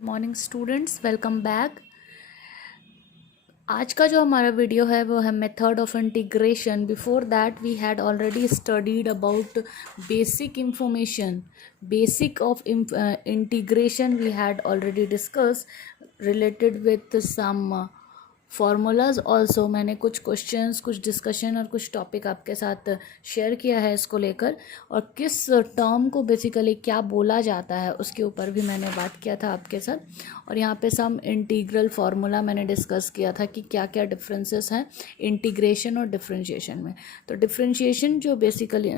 Morning students, welcome back. आज का जो हमारा वीडियो है वो है method of integration. Before that we had already studied about basic information, basic of integration we had already discuss related with some formulas also. मैंने कुछ questions, कुछ डिस्कशन और कुछ टॉपिक आपके साथ शेयर किया है इसको लेकर, और किस टर्म को बेसिकली क्या बोला जाता है उसके ऊपर भी मैंने बात किया था आपके साथ। और यहाँ पे सम इंटीग्रल फार्मूला मैंने डिस्कस किया था कि क्या क्या डिफरेंसेस हैं इंटीग्रेशन और डिफरेंशिएशन में। तो डिफरेंशिएशन जो बेसिकली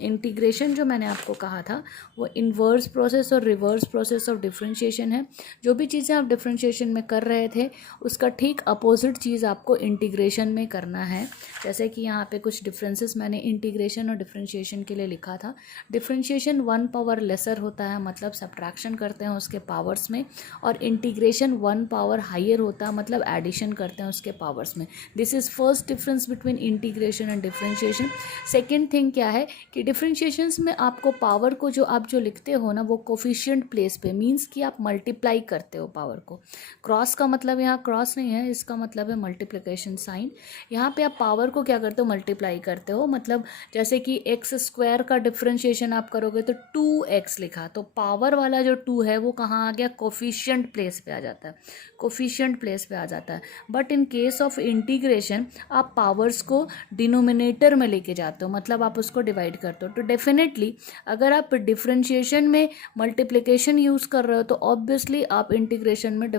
इंटीग्रेशन जो मैंने आपको कहा था वो इन्वर्स प्रोसेस और रिवर्स प्रोसेस ऑफ डिफरेंशिएशन है। जो भी चीज़ें आप डिफरेंशिएशन में कर रहे थे उसका ठीक अपोजिट चीज़ आपको इंटीग्रेशन में करना है। जैसे कि यहाँ पे कुछ डिफरेंसेस मैंने इंटीग्रेशन और डिफरेंशिएशन के लिए लिखा था। डिफरेंशिएशन 1 पावर लेसर होता है, मतलब सब्ट्रैक्शन करते हैं उसके पावर्स में, और इंटीग्रेशन 1 पावर हायर होता है, मतलब एडिशन करते हैं उसके पावर्स में। This is first difference between integration and differentiation. Second thing क्या है कि डिफरेंशिएशंस में आपको पावर को आप जो लिखते हो ना वो कोफिशिएंट प्लेस पे, मीन्स कि आप मल्टीप्लाई करते हो पावर को। क्रॉस का मतलब यहाँ क्रॉस नहीं है, इसका मतलब है मल्टीप्लिकेशन साइन। यहाँ पे आप पावर को क्या करते हो, मल्टीप्लाई करते हो। मतलब जैसे कि एक्स स्क्वायर का डिफरेंशिएशन आप करोगे तो 2x लिखा, तो पावर वाला जो 2 है वो कहाँ आ गया, कोफिशिएंट प्लेस पे आ जाता है, कोफिशिएंट प्लेस पे आ जाता है। But in case of integration आप पावर्स को डिनोमिनेटर में लेके जाते हो, मतलब आप उसको डिवाइड करते हो। तो डेफिनेटली अगर आप डिफरेंशिएशन में मल्टीप्लिकेशन यूज़ कर रहे हो तो ऑब्वियसली आप इंटीग्रेशन में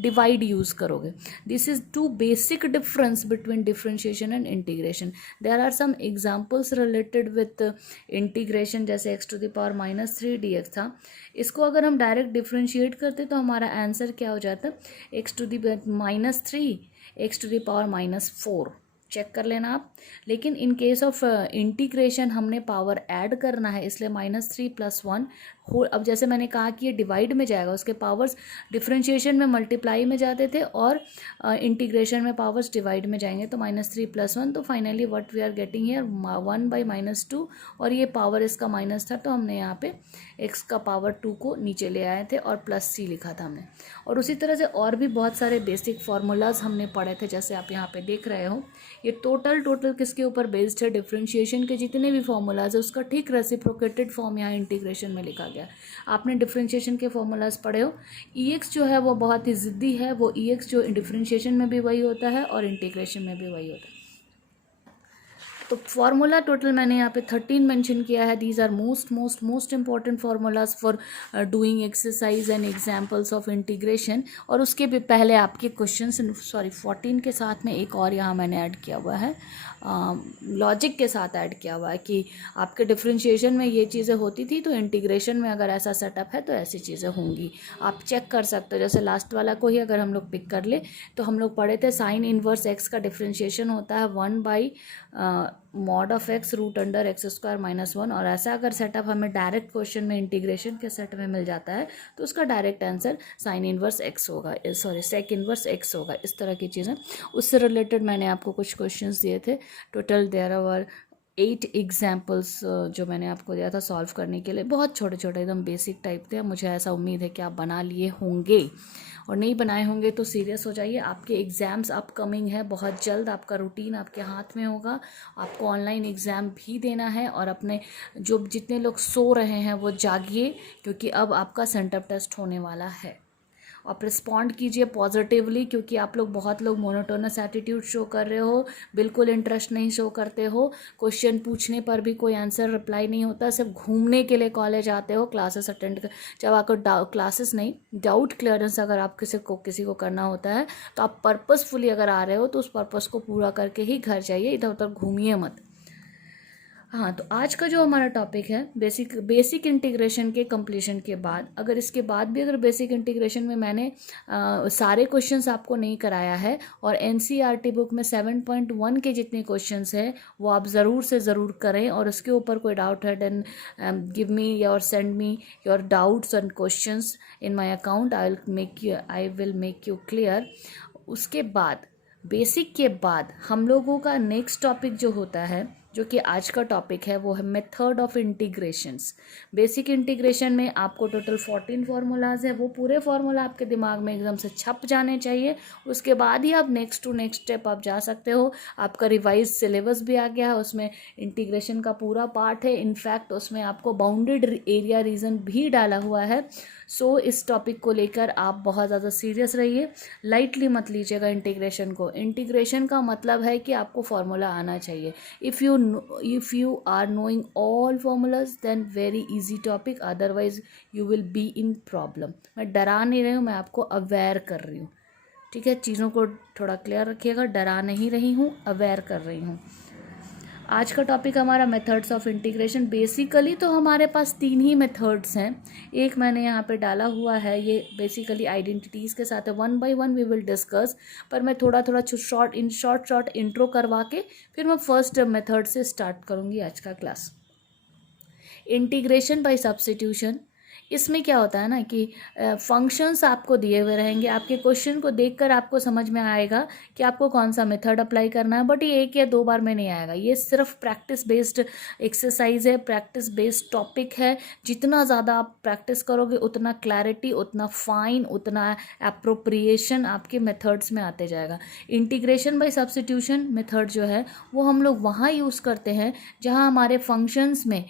डिवाइड यूज़ करोगे। This is to basic difference between differentiation and integration. There are some examples related with integration, जैसे x⁻³ dx था। इसको अगर हम डायरेक्ट डिफरेंशिएट करते तो हमारा आंसर क्या हो जाता, x⁻³ x⁻⁻4। चेक कर लेना आप। लेकिन इन केस ऑफ इंटीग्रेशन हमने पावर ऐड करना है, इसलिए -3 + 1 हो। अब जैसे मैंने कहा कि ये डिवाइड में जाएगा, उसके पावर्स डिफरेंशिएशन में मल्टीप्लाई में जाते थे और इंटीग्रेशन में पावर्स डिवाइड में जाएंगे, तो -3 + 1, तो finally what we are getting here 1/-2, और ये पावर इसका माइनस था तो हमने यहाँ पे x का पावर 2 को नीचे ले आए थे और +c लिखा था हमने। और उसी तरह से और भी बहुत सारे बेसिक फार्मूलाज हमने पढ़े थे, जैसे आप यहाँ पे देख रहे हो। ये टोटल किसके ऊपर बेस्ड है, डिफरेंशिएशन के जितने भी फार्मूलाज है उसका ठीक रेसिप्रोकेटेड फॉर्म यहाँ इंटीग्रेशन में लिखा गया। आपने डिफरेंशिएशन के फार्मूलाज पढ़े हो। EX जो है वो बहुत ही ज़िद्दी है, वो EX जो डिफरेंशिएशन में भी वही होता है और इंटीग्रेशन में भी वही होता है। तो फार्मूला टोटल मैंने यहाँ पे 13 मेंशन किया है। These are most important formulas for doing exercise and examples of integration. और उसके भी पहले आपके क्वेश्चन 14 के साथ में एक और यहाँ मैंने ऐड किया हुआ है, लॉजिक के साथ ऐड किया हुआ है कि आपके डिफरेंशिएशन में ये चीज़ें होती थी तो इंटीग्रेशन में अगर ऐसा सेटअप है तो ऐसी चीज़ें होंगी। आप चेक कर सकते हो। जैसे लास्ट वाला को ही अगर हम लोग पिक कर ले तो हम लोग पढ़े थे साइन इनवर्स x का डिफरेंशिएशन होता है 1/mod ऑफ x √x² - 1। और ऐसा अगर सेटअप हमें डायरेक्ट क्वेश्चन में इंटीग्रेशन के सेट में मिल जाता है तो उसका direct answer sine inverse x होगा, सेक इनवर्स x होगा। इस तरह की चीज़ें, उससे रिलेटेड मैंने आपको कुछ क्वेश्चंस दिए थे। टोटल देयर आर 8 एग्जाम्पल्स जो मैंने आपको दिया था सॉल्व करने के लिए। बहुत छोटे छोटे एकदम बेसिक टाइप थे। मुझे ऐसा उम्मीद है कि आप बना लिए होंगे, और नहीं बनाए होंगे तो सीरियस हो जाइए। आपके एग्ज़ाम्स अपकमिंग है, बहुत जल्द आपका रूटीन आपके हाथ में होगा। आपको ऑनलाइन एग्ज़ाम भी देना है, और अपने जो जितने लोग सो रहे हैं वो जागिए, क्योंकि अब आपका सेंटर टेस्ट होने वाला है। आप रिस्पॉन्ड कीजिए पॉजिटिवली, क्योंकि आप लोग बहुत लोग मोनोटोनस एटीट्यूड शो कर रहे हो, बिल्कुल इंटरेस्ट नहीं शो करते हो। क्वेश्चन पूछने पर भी कोई आंसर रिप्लाई नहीं होता, सिर्फ घूमने के लिए कॉलेज आते हो, क्लासेस अटेंड कर। जब आपको क्लासेस नहीं, डाउट क्लियरेंस अगर आप किसी को करना होता है तो आप पर्पसफुली अगर आ रहे हो तो उस पर्पस को पूरा करके ही घर जाइए, इधर उधर घूमिए मत। हाँ, तो आज का जो हमारा टॉपिक है बेसिक इंटीग्रेशन के कंप्लीशन के बाद, अगर इसके बाद भी अगर बेसिक इंटीग्रेशन में मैंने सारे क्वेश्चंस आपको नहीं कराया है, और NCERT बुक में 7.1 के जितने क्वेश्चंस है वो आप ज़रूर से ज़रूर करें। और उसके ऊपर कोई डाउट है देन गिव मी और send me your doubts and questions in my account. I will make you clear. उसके बाद बेसिक के बाद हम लोगों का नेक्स्ट टॉपिक जो होता है जो कि आज का टॉपिक है वो है method of integrations. Basic integration में आपको टोटल 14 फार्मूलाज है, वो पूरे फार्मूला आपके दिमाग में एकदम से छप जाने चाहिए, उसके बाद ही आप नेक्स्ट टू नेक्स्ट स्टेप आप जा सकते हो। आपका रिवाइज सिलेबस भी आ गया है, उसमें इंटीग्रेशन का पूरा पार्ट है, इनफैक्ट उसमें आपको बाउंडेड एरिया रीजन भी डाला हुआ है। सो इस टॉपिक को लेकर आप बहुत ज़्यादा सीरियस रहिए, लाइटली मत लीजिएगा इंटीग्रेशन को। इंटीग्रेशन का मतलब है कि आपको फार्मूला आना चाहिए। if you are knowing all formulas then very easy topic, otherwise you will be in problem। मैं डरा नहीं रही हूँ, मैं आपको अवेयर कर रही हूँ, ठीक है। चीज़ों को थोड़ा क्लियर रखिएगा, डरा नहीं रही हूँ, अवेयर कर रही हूँ। आज का टॉपिक हमारा मेथड्स ऑफ इंटीग्रेशन। बेसिकली तो हमारे पास 3 ही मेथड्स हैं, एक मैंने यहाँ पे डाला हुआ है, ये बेसिकली आइडेंटिटीज़ के साथ है। 1 बाय 1 वी विल डिस्कस, पर मैं थोड़ा थोड़ा शॉर्ट इंट्रो करवा के फिर मैं फर्स्ट मेथड से स्टार्ट करूँगी आज का क्लास। इंटीग्रेशन बाय सब्स्टिट्यूशन, इसमें क्या होता है ना कि फंक्शंस आपको दिए हुए रहेंगे, आपके क्वेश्चन को देखकर आपको समझ में आएगा कि आपको कौन सा मेथड अप्लाई करना है, बट ये 1 या 2 बार में नहीं आएगा। ये सिर्फ प्रैक्टिस बेस्ड एक्सरसाइज है, प्रैक्टिस बेस्ड टॉपिक है। जितना ज़्यादा आप प्रैक्टिस करोगे उतना क्लैरिटी, उतना फाइन, उतना अप्रोप्रिएशन आपके मेथड्स में आते जाएगा। इंटीग्रेशन बाय सब्स्टिट्यूशन मेथड जो है वो हम लोग वहाँ यूज़ करते हैं जहाँ हमारे फंक्शंस में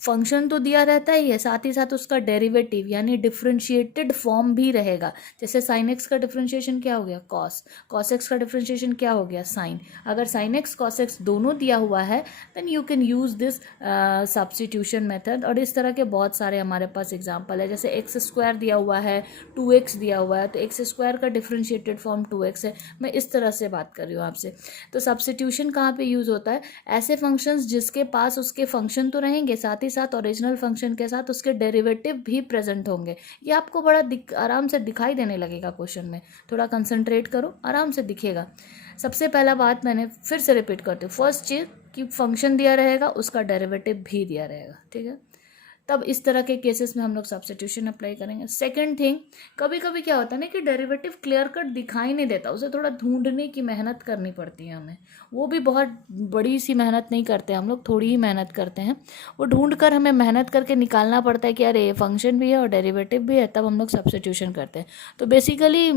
फंक्शन तो दिया रहता ही है, साथ ही साथ उसका डेरिवेटिव यानी डिफ्रेंशिएटेड फॉर्म भी रहेगा। जैसे साइन एक्स का डिफ्रेंशिएशन क्या हो गया, कॉस, कॉस एक्स का डिफ्रेंशिएशन क्या हो गया, साइन। अगर साइन एक्स कॉस एक्स दोनों दिया हुआ है then you can use this substitution method. और इस तरह के बहुत सारे हमारे पास एग्जाम्पल है, जैसे एक्स स्क्वायर दिया हुआ है, 2x दिया हुआ है, तो एक्स स्क्वायर का डिफ्रेंशिएटेड फॉर्म 2x है। मैं इस तरह से बात कर रही हूँ आपसे। तो सब्स्टिट्यूशन कहाँ पे यूज़ होता है, ऐसे फंक्शंस जिसके पास उसके फंक्शन तो रहेंगे, साथ ही साथ ओरिजिनल फंक्शन के साथ उसके डेरिवेटिव भी प्रेजेंट होंगे। ये आपको बड़ा आराम से दिखाई देने लगेगा क्वेश्चन में, थोड़ा कंसंट्रेट करो, आराम से दिखेगा। सबसे पहला बात मैंने फिर से रिपीट करती हूँ, फर्स्ट चीज़ कि फंक्शन दिया रहेगा, उसका डेरिवेटिव भी दिया रहेगा, ठीक है। तब इस तरह के केसेस में हम लोग सब्स्टिट्यूशन अप्लाई करेंगे। सेकंड थिंग, कभी कभी क्या होता है ना कि डेरिवेटिव क्लियर कट दिखाई नहीं देता, उसे थोड़ा ढूंढने की मेहनत करनी पड़ती है हमें। वो भी बहुत बड़ी सी मेहनत नहीं करते हम लोग, थोड़ी ही मेहनत करते हैं। वो ढूंढ कर हमें मेहनत करके निकालना पड़ता है कि अरे ये फंक्शन भी है और डेरिवेटिव भी है, तब हम लोग सब्स्टिट्यूशन करते हैं। तो बेसिकली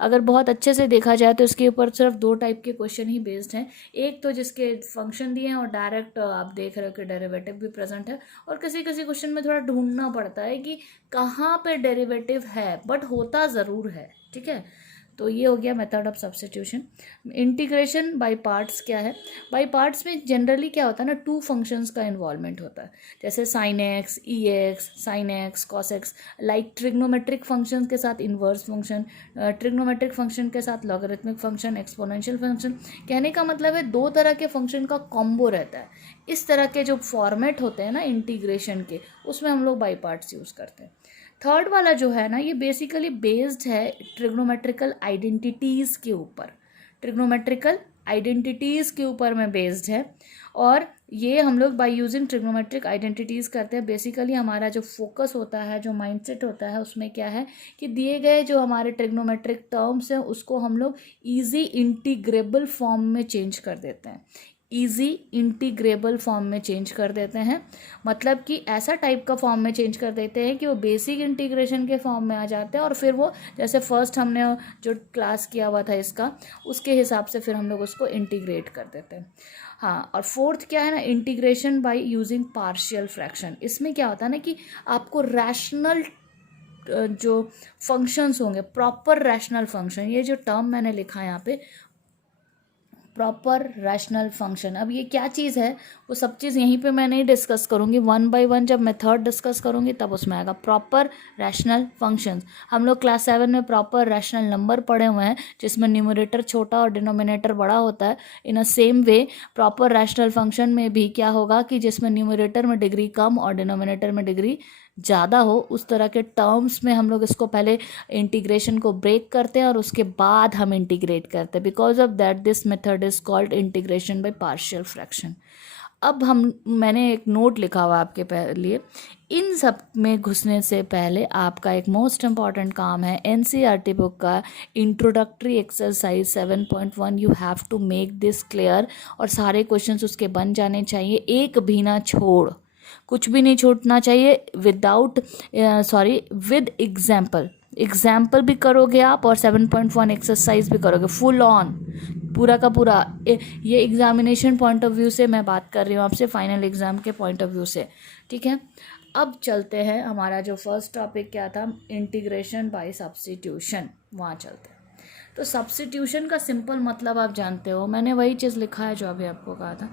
अगर बहुत अच्छे से देखा जाए तो इसके ऊपर सिर्फ 2 टाइप के क्वेश्चन ही बेस्ड हैं। एक तो जिसके फंक्शन दिए हैं और डायरेक्ट आप देख रहे हो कि डेरिवेटिव भी प्रेजेंट है, और किसी किसी क्वेश्चन में थोड़ा ढूंढना पड़ता है कि कहाँ पे डेरिवेटिव है, बट होता ज़रूर है, ठीक है। तो ये हो गया method of substitution. Integration by parts क्या है, बाय पार्ट्स में जनरली क्या होता है ना, 2 फंक्शंस का इन्वॉल्वमेंट होता है, जैसे sine x, e x, sine x, cos x, like trigonometric function के साथ इन्वर्स फंक्शन, ट्रिग्नोमेट्रिक फंक्शन के साथ लॉगरिथमिक फंक्शन, एक्सपोनेंशियल फंक्शन। कहने का मतलब है 2 तरह के फंक्शन का कॉम्बो रहता है। इस तरह के जो फॉर्मेट होते हैं ना इंटीग्रेशन के, उसमें हम लोग बाय पार्ट्स यूज़ करते हैं। थर्ड वाला जो है ना, ये बेसिकली बेस्ड है ट्रिग्नोमेट्रिकल आइडेंटिटीज़ के ऊपर, ट्रिग्नोमेट्रिकल आइडेंटिटीज़ के ऊपर में बेस्ड है। और ये हम लोग बाय यूजिंग ट्रिग्नोमेट्रिक आइडेंटिटीज़ करते हैं। बेसिकली हमारा जो फोकस होता है, जो माइंडसेट होता है, उसमें क्या है कि दिए गए जो हमारे ट्रिग्नोमेट्रिक टर्म्स हैं उसको हम लोग ईजी इंटीग्रेबल फॉर्म में चेंज कर देते हैं, ईजी इंटीग्रेबल फॉर्म में चेंज कर देते हैं। मतलब कि ऐसा टाइप का फॉर्म में चेंज कर देते हैं कि वो बेसिक इंटीग्रेशन के फॉर्म में आ जाते हैं, और फिर वो जैसे फर्स्ट हमने जो क्लास किया हुआ था इसका, उसके हिसाब से फिर हम लोग उसको इंटीग्रेट कर देते हैं। हाँ, और फोर्थ क्या है ना, integration by using partial fraction. इसमें क्या होता है ना कि आपको रैशनल जो फंक्शंस होंगे, प्रॉपर रैशनल फंक्शन, ये जो टर्म मैंने लिखा है यहाँ पे, प्रॉपर रैशनल फंक्शन, अब ये क्या चीज़ है वो सब चीज़ यहीं पे मैं नहीं डिस्कस करूँगी, 1 बाय 1 जब मेथड डिस्कस करूँगी तब उसमें आएगा प्रॉपर रैशनल फंक्शंस। हम लोग क्लास 7 में प्रॉपर रैशनल नंबर पढ़े हुए हैं, जिसमें न्यूमरेटर छोटा और डिनोमिनेटर बड़ा होता है। In a same way proper rational function में भी क्या होगा कि जिसमें न्यूमरेटर में डिग्री कम और डिनोमिनेटर में डिग्री ज़्यादा हो, उस तरह के टर्म्स में हम लोग इसको पहले इंटीग्रेशन को ब्रेक करते हैं और उसके बाद हम इंटीग्रेट करते हैं। Because of that this method is called integration by partial fraction. अब मैंने एक नोट लिखा हुआ आपके लिए, इन सब में घुसने से पहले आपका एक मोस्ट इम्पॉर्टेंट काम है एनसीईआरटी बुक का introductory exercise 7.1। You have to make this clear और सारे क्वेश्चंस उसके बन जाने चाहिए, एक भी ना छोड़, कुछ भी नहीं छोड़ना चाहिए। विद एग्जाम्पल भी करोगे आप और 7.1 एक्सरसाइज भी करोगे फुल ऑन, पूरा का पूरा। ये एग्जामिनेशन पॉइंट ऑफ व्यू से मैं बात कर रही हूँ आपसे, फाइनल एग्जाम के पॉइंट ऑफ व्यू से, ठीक है। अब चलते हैं, हमारा जो फर्स्ट टॉपिक क्या था, इंटीग्रेशन बाय सब्स्टिट्यूशन, वहाँ चलते हैं। तो सब्स्टिट्यूशन का सिंपल मतलब आप जानते हो, मैंने वही चीज़ लिखा है जो अभी आपको कहा था।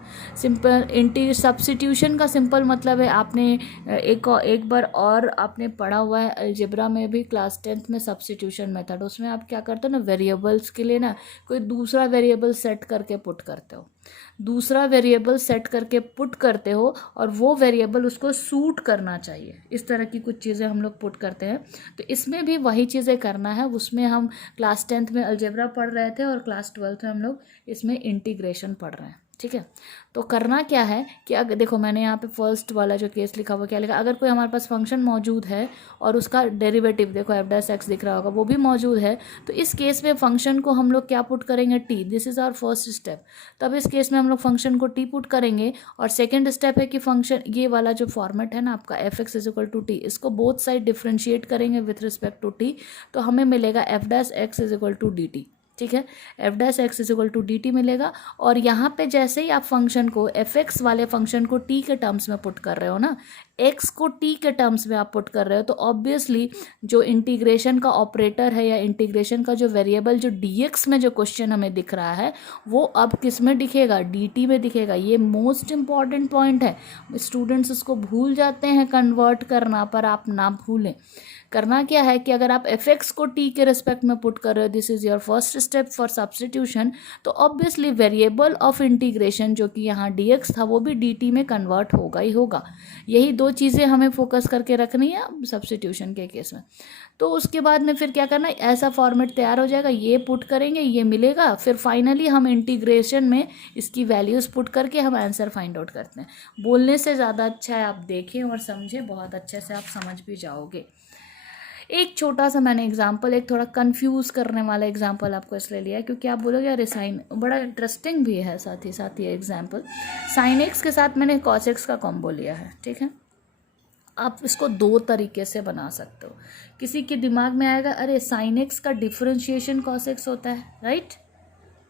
सब्स्टिट्यूशन का सिंपल मतलब है, आपने एक बार और आपने पढ़ा हुआ है अलजेब्रा में भी, क्लास 10th में सब्स्टिट्यूशन मेथड। उसमें आप क्या करते हो ना, वेरिएबल्स के लिए ना कोई दूसरा वेरिएबल सेट करके पुट करते हो, दूसरा वेरिएबल सेट करके पुट करते हो और वो वेरिएबल उसको सूट करना चाहिए, इस तरह की कुछ चीज़ें हम लोग पुट करते हैं। तो इसमें भी वही चीज़ें करना है, उसमें हम क्लास 10th में अलजेब्रा पढ़ रहे थे और क्लास 12th में हम लोग इसमें इंटीग्रेशन पढ़ रहे हैं, ठीक है। तो करना क्या है कि अगर देखो मैंने यहाँ पे फर्स्ट वाला जो केस लिखा हुआ क्या लिखा, अगर कोई हमारे पास फंक्शन मौजूद है और उसका डेरिवेटिव देखो एफ डैश एक्स दिख रहा होगा, वो भी मौजूद है, तो इस केस में फंक्शन को हम लोग क्या पुट करेंगे, t. This is our first step. तब इस केस में हम लोग फंक्शन को टी पुट करेंगे और सेकेंड स्टेप है कि फंक्शन, ये वाला जो फॉर्मेट है ना आपका f x is equal to t, इसको बोथ साइड डिफ्रेंशिएट करेंगे विथ रिस्पेक्ट टू टी, तो हमें मिलेगा f dash x is equal to d t, ठीक है। F dash x is equal to d t मिलेगा। और यहाँ पे जैसे ही आप फंक्शन को, एफ एक्स वाले फंक्शन को टी के टर्म्स में पुट कर रहे हो ना, एक्स को टी के टर्म्स में आप पुट कर रहे हो, तो ऑब्वियसली जो इंटीग्रेशन का ऑपरेटर है या इंटीग्रेशन का जो वेरिएबल जो डी एक्स में जो क्वेश्चन हमें दिख रहा है, वो अब किस में दिखेगा, डी टी में दिखेगा। ये मोस्ट इंपॉर्टेंट पॉइंट है, स्टूडेंट्स इसको भूल जाते हैं कन्वर्ट करना, पर आप ना भूलें। करना क्या है कि अगर आप एफ एक्स को टी के रिस्पेक्ट में पुट कर रहे हो, this is your first step for substitution, तो ऑब्वियसली वेरिएबल ऑफ इंटीग्रेशन जो कि यहाँ डी एक्स था वो भी डी टी में कन्वर्ट होगा ही होगा। यही दो चीज़ें हमें फोकस करके रखनी है सब्स्टिट्यूशन के केस में। तो उसके बाद में फिर क्या करना है, ऐसा फॉर्मेट तैयार हो जाएगा, ये पुट करेंगे, ये मिलेगा, फिर फाइनली हम इंटीग्रेशन में इसकी वैल्यूज़ पुट करके हम आंसर फाइंड आउट करते हैं। बोलने से ज़्यादा अच्छा है आप देखें और समझें, बहुत अच्छे से आप समझ भी जाओगे। एक छोटा सा मैंने एग्जाम्पल, एक थोड़ा कंफ्यूज करने वाला एग्जाम्पल आपको इसलिए लिया है क्योंकि आप बोलोगे यार साइन बड़ा इंटरेस्टिंग भी है, साथ ही साथ ये एग्जाम्पल साइन एक्स के साथ मैंने कॉस एक्स का कॉम्बो लिया है, ठीक है। आप इसको दो तरीके से बना सकते हो। किसी के दिमाग में आएगा अरे साइन एक्स का डिफरेंशिएशन कॉस एक्स होता है, राइट,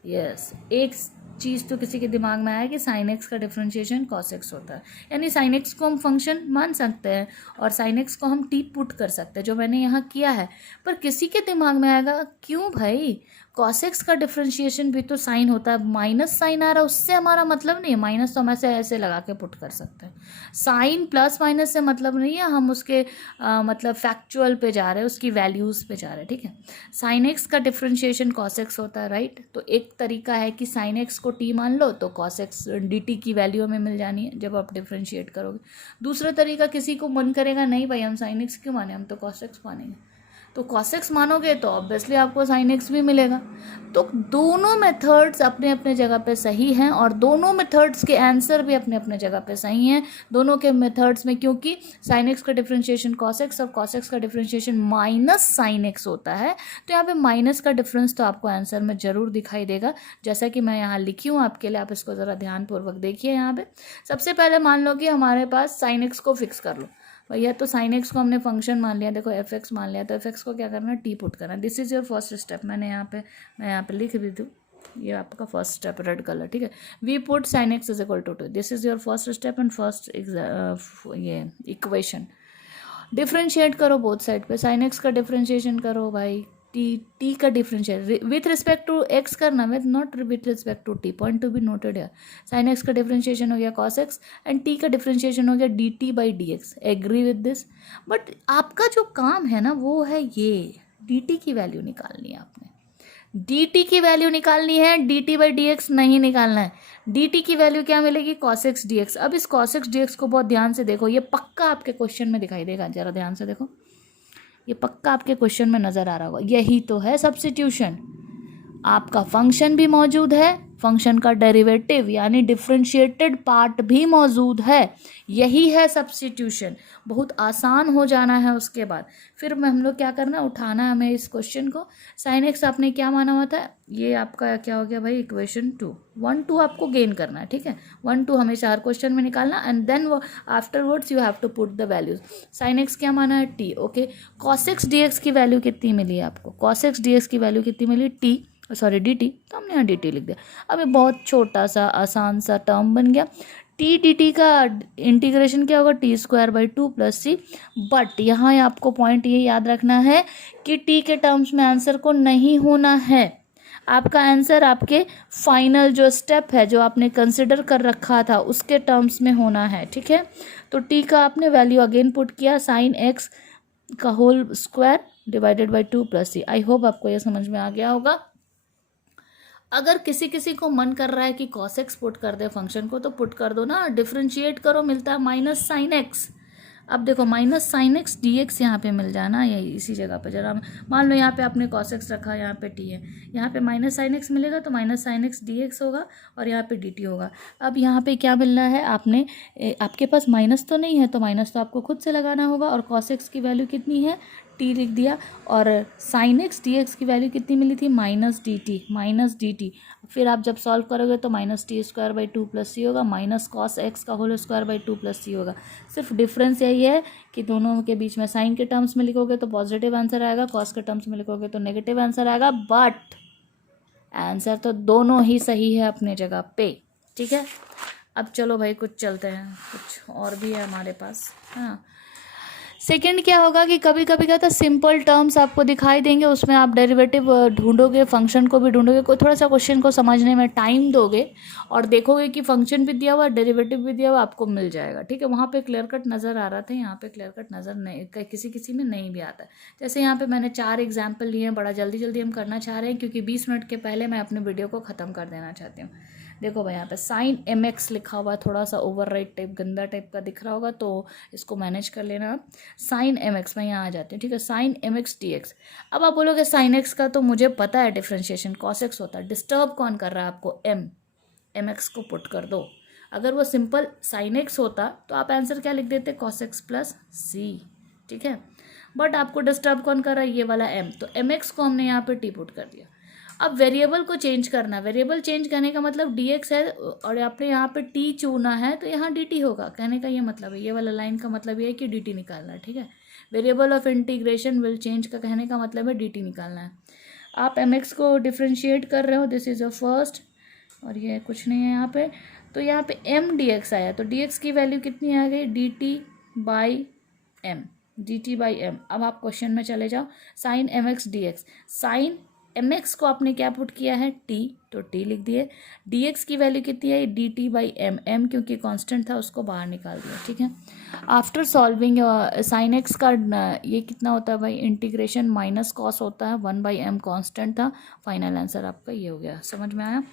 यस। एक चीज़ तो किसी के दिमाग में आया कि साइन एक्स का डिफरेंशिएशन कॉस एक्स होता है, यानी साइन एक्स को हम फंक्शन मान सकते हैं और साइन एक्स को हम टी पुट कर सकते हैं, जो मैंने यहाँ किया है। पर किसी के दिमाग में आएगा क्यों भाई, कॉस एक्स का डिफरेंशिएशन भी तो साइन होता है, माइनस साइन आ रहा है, उससे हमारा मतलब नहीं है, माइनस तो हम ऐसे लगा के पुट कर सकते हैं। साइन प्लस माइनस से मतलब नहीं है, हम उसके मतलब फैक्चुअल पे जा रहे हैं, उसकी वैल्यूज़ पे जा रहे हैं, ठीक है। साइन एक्स का डिफरेंशिएशन कॉस एक्स होता है, राइट। तो एक तरीका है कि साइन एक्स को टी मान लो तो कॉस एक्स डी टी की वैल्यू हमें मिल जानी है जब आप डिफरेंशिएट करोगे। दूसरा तरीका, किसी को मन करेगा नहीं भाई हम साइन एक्स क्यों माने, हम तो कॉस एक्स मानेंगे, तो कॉस एक्स मानोगे तो ऑब्वियसली आपको साइन एक्स भी मिलेगा। तो दोनों मेथड्स अपने अपने जगह पे सही हैं और दोनों मेथड्स के आंसर भी अपने अपने जगह पे सही हैं दोनों के मेथड्स में, क्योंकि साइन एक्स का डिफरेंशिएशन कॉस एक्स और कॉस एक्स का डिफरेंशिएशन माइनस साइन एक्स होता है। तो यहाँ पे माइनस का डिफरेंस तो आपको आंसर में ज़रूर दिखाई देगा, जैसा कि मैं यहाँ लिखी हूँ आपके लिए, आप इसको ज़रा ध्यानपूर्वक देखिए। यहाँ पे सबसे पहले मान लो कि हमारे पास साइन एक्स को फिक्स कर लो भैया, तो साइन एक्स को हमने फंक्शन मान लिया, देखो एफ एक्स मान लिया, तो एफ एक्स को क्या करना है, टी पुट करना है। This is your first step, मैं यहाँ पे लिख दी थी, ये आपका फर्स्ट स्टेप रेड कलर, ठीक है। We put sine x is equal to 2, this is your first step and first ये इक्वेशन। डिफ्रेंशिएट करो बोथ साइड पे, साइन एक्स का डिफ्रेंशिएशन करो भाई, टी का differentiate with respect to x करना, with not with respect to t, point to be noted है। Sine x का डिफरेंशिएशन हो गया कॉस एक्स एंड टी का डिफरेंशिएशन हो गया d t by d x, agree with this. But आपका जो काम है ना वो है ये डी टी की वैल्यू निकालनी है, आपने डी टी की वैल्यू निकालनी है, d t by d x नहीं निकालना है। डी टी की वैल्यू क्या मिलेगी, कॉस एक्स डी एक्स। अब इस कॉस एक्स डी एक्स को बहुत ध्यान से देखो, ये पक्का आपके क्वेश्चन में दिखाई देगा, जरा ध्यान से देखो, ये पक्का आपके क्वेश्चन में नज़र आ रहा होगा, यही तो है सब्स्टिट्यूशन। आपका फंक्शन भी मौजूद है, फंक्शन का डेरिवेटिव यानी डिफरेंशिएटेड पार्ट भी मौजूद है। यही है सब्स्टिट्यूशन। बहुत आसान हो जाना है। उसके बाद फिर हम लोग क्या करना, उठाना हमें इस क्वेश्चन को। साइन एक्स आपने क्या माना हुआ था, ये आपका क्या हो गया भाई, इक्वेशन 2, 1 2 आपको गेन करना है, ठीक है। 1 2 हमेशा हर क्वेश्चन में निकालना, एंड देन वो afterwards you have to put the values. Sine x क्या माना है, t, okay. Cos x d x की वैल्यू कितनी मिली है आपको, कॉस एक्स डी एक्स की वैल्यू कितनी मिली, टी, सॉरी डी टी, तो हमने यहाँ डी टी लिख दिया। अब ये बहुत छोटा सा आसान सा टर्म बन गया। टी डी टी का इंटीग्रेशन क्या होगा, t square by 2 plus c. But यहाँ आपको पॉइंट ये याद रखना है कि टी के टर्म्स में आंसर को नहीं होना है। आपका आंसर आपके फाइनल जो स्टेप है, जो आपने कंसिडर कर रखा था, उसके टर्म्स में होना है, ठीक है। तो टी का आपने वैल्यू अगेन पुट किया, साइन एक्स का whole square divided by 2 plus c. I hope आपको ये समझ में आ गया होगा। अगर किसी किसी को मन कर रहा है कि cos x पुट कर दे फंक्शन को, तो पुट कर दो ना, डिफ्रेंशिएट करो, मिलता है माइनस साइन एक्स। अब देखो minus sine x d x यहाँ पे मिल जाना, यही इसी जगह पे जरा मान लो यहाँ पे आपने cos x रखा, यहाँ पे t है, यहाँ पे माइनस साइन एक्स मिलेगा तो minus sine x d x होगा, और यहाँ पे डी टी होगा। अब यहाँ पे क्या मिलना है, आपने आपके पास माइनस तो नहीं है, तो माइनस तो आपको खुद से लगाना होगा, और cos x की वैल्यू कितनी है, टी लिख दिया, और साइन एक्स डी एक्स की वैल्यू कितनी मिली थी, माइनस डी टी। फिर आप जब सॉल्व करोगे तो minus t square by 2 plus c होगा, माइनस कॉस एक्स का whole square by 2 plus c होगा। सिर्फ डिफरेंस यही है कि दोनों के बीच में साइन के टर्म्स में लिखोगे तो पॉजिटिव आंसर आएगा, कॉस के टर्म्स में लिखोगे तो नेगेटिव आंसर आएगा, बट आंसर तो दोनों ही सही है अपने जगह पे, ठीक है। अब चलो भाई कुछ चलते हैं, कुछ और भी है हमारे पास। हाँ, सेकंड क्या होगा कि कभी कभी क्या होता है, सिंपल टर्म्स आपको दिखाई देंगे, उसमें आप डेरिवेटिव ढूंढोगे, फंक्शन को भी ढूंढोगे, कोई थोड़ा सा क्वेश्चन को समझने में टाइम दोगे और देखोगे कि फंक्शन भी दिया हुआ, डेरिवेटिव भी दिया हुआ, आपको मिल जाएगा, ठीक है। वहाँ पे क्लियर कट नज़र आ रहा था, यहाँ पे क्लियर कट नज़र नहीं, किसी किसी में नहीं भी आता है। जैसे यहाँ पे मैंने 4 एग्जाम्पल लिए हैं, बड़ा जल्दी जल्दी हम करना चाह रहे हैं क्योंकि 20 मिनट के पहले मैं अपने वीडियो को ख़त्म कर देना चाहती हूँ। देखो भाई यहाँ पे साइन एम एक्स लिखा हुआ है, थोड़ा सा ओवर राइट टाइप गंदा टाइप का दिख रहा होगा, तो इसको मैनेज कर लेना आप। साइन एम एक्स में यहाँ आ जाते हैं, ठीक है, sine m x d x. अब आप बोलोगे साइन एक्स का तो मुझे पता है डिफ्रेंशिएशन कॉस एक्स होता है, डिस्टर्ब कौन कर रहा है आपको, एम एक्स को पुट कर दो। अगर वो सिंपल साइन एक्स होता तो आप आंसर क्या लिख देते, कॉस एक्स प्लस सी, ठीक है। बट आपको डिस्टर्ब कौन कर रहा है, ये वाला एम, तो एम एक्स को हमने यहाँ पे टी पुट कर दिया। अब वेरिएबल को चेंज करना, वेरिएबल चेंज करने का मतलब डी एक्स है और आपने यहाँ पे टी चुना है तो यहाँ डी टी होगा, कहने का ये मतलब है, ये वाला लाइन का मतलब ये है कि डी टी निकालना है, ठीक है। Variable of integration will change का कहने का मतलब है डी टी निकालना है। आप एम एक्स को डिफ्रेंशिएट कर रहे हो, दिस इज़ अ फर्स्ट, और ये कुछ नहीं है यहाँ पे, तो यहाँ पे एम डी एक्स आया, तो डी एक्स की वैल्यू कितनी आ गई, d t by m, d t by m. अब आप क्वेश्चन में चले जाओ, sine m x d x, sine m x को आपने क्या पुट किया है, टी, तो टी लिख दिए। डी एक्स की वैल्यू कितनी है, d t by m, m क्योंकि कांस्टेंट था उसको बाहर निकाल दिया, ठीक है। आफ्टर सॉल्विंग साइन एक्स का ये कितना होता है भाई, इंटीग्रेशन माइनस कॉस होता है, 1 बाई एम कॉन्स्टेंट था। फाइनल आंसर आपका ये हो गया, समझ में आया।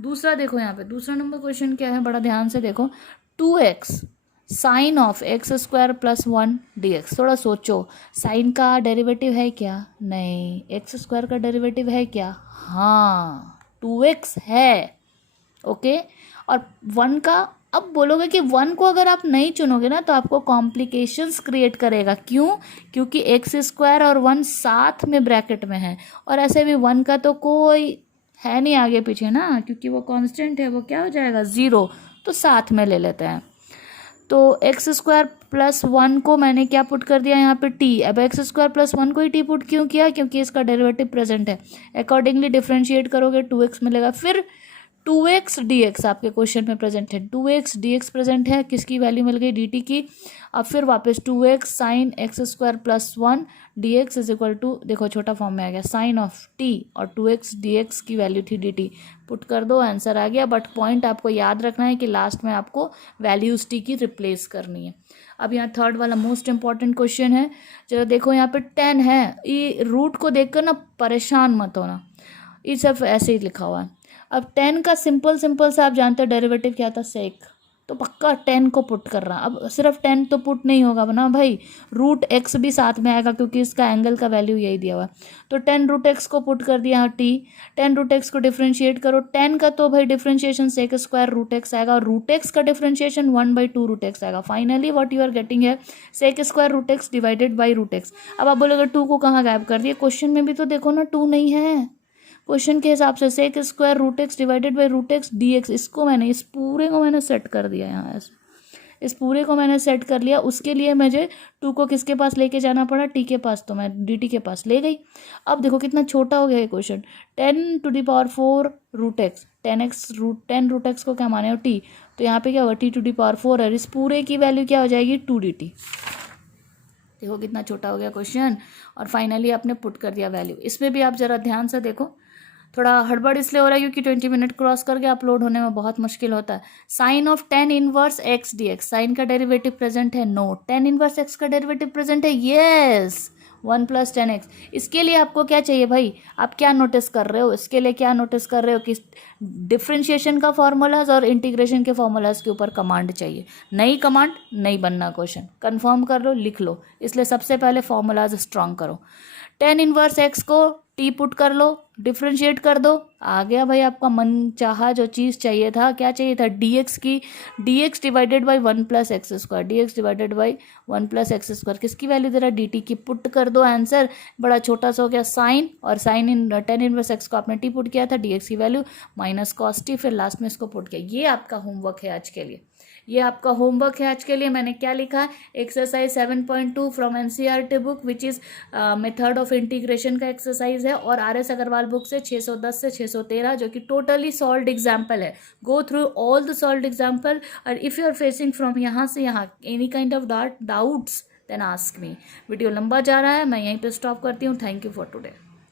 दूसरा देखो यहाँ पे, दूसरा नंबर क्वेश्चन क्या है, बड़ा ध्यान से देखो, 2x sine of x square plus 1 d x. थोड़ा सोचो, साइन का डेरिवेटिव है क्या, नहीं। एक्स स्क्वायर का डेरिवेटिव है क्या, हाँ, 2x है, ओके। और 1 का, अब बोलोगे कि 1 को अगर आप नहीं चुनोगे ना तो आपको कॉम्प्लिकेशंस क्रिएट करेगा, क्यों, क्योंकि एक्स स्क्वायर और 1 साथ में ब्रैकेट में है, और ऐसे भी 1 का तो कोई है नहीं आगे पीछे ना, क्योंकि वो कांस्टेंट है, वो क्या हो जाएगा, 0, तो साथ में ले लेते हैं। तो एक्स स्क्वायर प्लस 1 को मैंने क्या पुट कर दिया यहाँ पे, टी। अब एक्स स्क्वायर प्लस 1 को ही टी पुट क्यों किया, क्योंकि इसका डेरिवेटिव प्रेजेंट है, अकॉर्डिंगली डिफरेंशिएट करोगे 2x मिलेगा। फिर 2x dx आपके क्वेश्चन में प्रेजेंट है, 2x dx प्रेजेंट है, किसकी वैल्यू मिल गई, dt की। अब फिर वापस 2x sine x square plus 1 dx is equal to, देखो छोटा फॉर्म में आ गया, साइन ऑफ t, और 2x dx की वैल्यू थी dt, पुट कर दो, आंसर आ गया। बट पॉइंट आपको याद रखना है कि लास्ट में आपको वैल्यूज t की रिप्लेस करनी है। अब यहाँ थर्ड वाला मोस्ट इंपॉर्टेंट क्वेश्चन है, जरा देखो यहाँ पे 10 है, ये रूट को देखकर ना परेशान मत होना, ये सब ऐसे ही लिखा हुआ है। अब 10 का सिंपल सा आप जानते हो डेरिवेटिव क्या था, सेक, तो पक्का 10 को पुट कर रहा। अब सिर्फ 10 तो पुट नहीं होगा ना भाई, रूट एक्स भी साथ में आएगा क्योंकि इसका एंगल का वैल्यू यही दिया हुआ है। तो 10 रूट एक्स को पुट कर दिया टी, 10 रूट एक्स को डिफ्रेंशिएट करो, 10 का तो भाई differentiation sec square root x आएगा और रूट एक्स का डिफ्रेंशिएशन 1/2 रूट एक्स आएगा। Finally what you are getting है sec square root x divided by root x. अब आप बोलोगे 2 को कहाँ गायब कर दिया, क्वेश्चन में भी तो देखो ना 2 नहीं है, क्वेश्चन के हिसाब से sec square root x divided by root x d x, इसको मैंने इस पूरे को मैंने सेट कर दिया यहाँ ऐसे, इस पूरे को मैंने सेट कर लिया। उसके लिए मुझे 2 को किसके पास लेके जाना पड़ा, टी के पास, तो मैं डी टी के पास ले गई। अब देखो कितना छोटा हो गया ये question, 10⁴ root x, 10 root x को क्या माने हो टी, तो यहाँ पे क्या होगा t⁴ है, इस पूरे की वैल्यू क्या हो जाएगी 2dt। देखो कितना छोटा हो गया क्वेश्चन और फाइनली आपने पुट कर दिया वैल्यू। इसमें भी आप जरा ध्यान से देखो, थोड़ा हड़बड़ इसलिए हो रहा है क्योंकि 20 मिनट क्रॉस करके अपलोड होने में बहुत मुश्किल होता है। Sine of 10 inverse x d x, sine का डेरिवेटिव प्रेजेंट है, नो। 10 इनवर्स एक्स का डेरिवेटिव प्रेजेंट है, यस, 1 + 10x। इसके लिए आपको क्या चाहिए भाई, आप क्या नोटिस कर रहे हो, इसके लिए क्या नोटिस कर रहे हो कि डिफ्रेंशिएशन का फॉर्मूलाज और इंटीग्रेशन के फॉर्मूलाज के ऊपर कमांड चाहिए। नई कमांड नहीं बनना क्वेश्चन, कंफर्म कर लो, लिख लो। इसलिए सबसे पहले फॉर्मूलाज स्ट्रांग करो। 10 इनवर्स एक्स को टी पुट कर लो, डिफ्रेंशिएट कर दो, आ गया भाई आपका मन चाहा जो चीज़ चाहिए था। क्या चाहिए था, dx की, dx divided by 1 + x², dx divided by 1 + x²। किसकी वैल्यू दे रहा है, dt की, पुट कर दो आंसर। बड़ा छोटा सा हो गया साइन, और साइन इन 10 इनवर्स एक्स को आपने टी पुट किया था, dx की वैल्यू माइनस कॉस टी, फिर लास्ट में इसको पुट किया। ये आपका होमवर्क है आज के लिए, ये आपका होमवर्क है आज के लिए। मैंने क्या लिखा है, exercise 7.2 from NCERT book which is method of integration का एक्सरसाइज है, और RS अग्रवाल बुक से 610 से 613 जो कि टोटली सॉल्व्ड एग्जाम्पल है। Go through all the solved example, और if you are facing from यहाँ से यहाँ any kind of doubts then ask me. Video लंबा जा रहा है, मैं यहीं पे स्टॉप करती हूँ। Thank you for today.